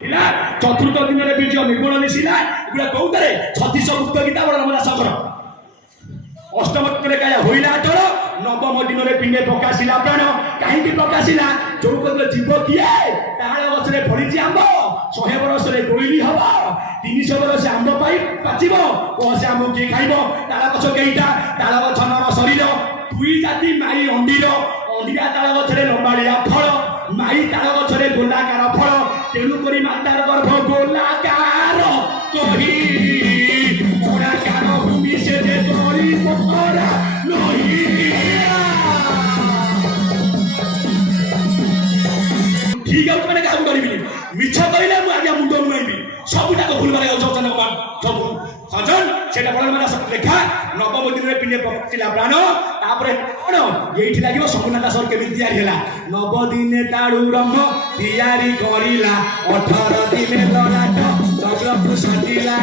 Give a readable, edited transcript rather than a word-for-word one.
चतुर्थ दिन में बीज निर्गुण मिशिला एगुड़ा कौटे 36 मुक्त गीता बड़ रामदासकर अष्टम दिन में होइला अटल नवम दिन में पिंडे प्रकाशिला प्राण कहीं प्रकाशिला जो कद जीव किए ताल गचरे फड़ी आंब 100 वर्ष कोईली हम 300 वर्ष आंब पाई पाचिब कह से आम किए खाइब ताल गछ कईटा ताल गछ नर शरीर दुई जाति माई अंडीर अंडिया ताल गचरे लंबाड़िया फल माई ताल गचरे गोलाकार फल तेणुक मातार गर्भ गोलाकार कही गोलाकार भूमि से तरी पथरा नहीं ठीक है मैंने क्या करी मिछ कहले मुझे मुंड नुआईबी सबूक भूल मारे सब सजन से लेखा नवम दिन में पिंडे पकड़ा प्राण तापर कौन ये लगे शंभुनाथ सर केमी या नव दिन ताड़ू ब्रह्म तैयारी करला 18 दिन ललाट चक्र साजिला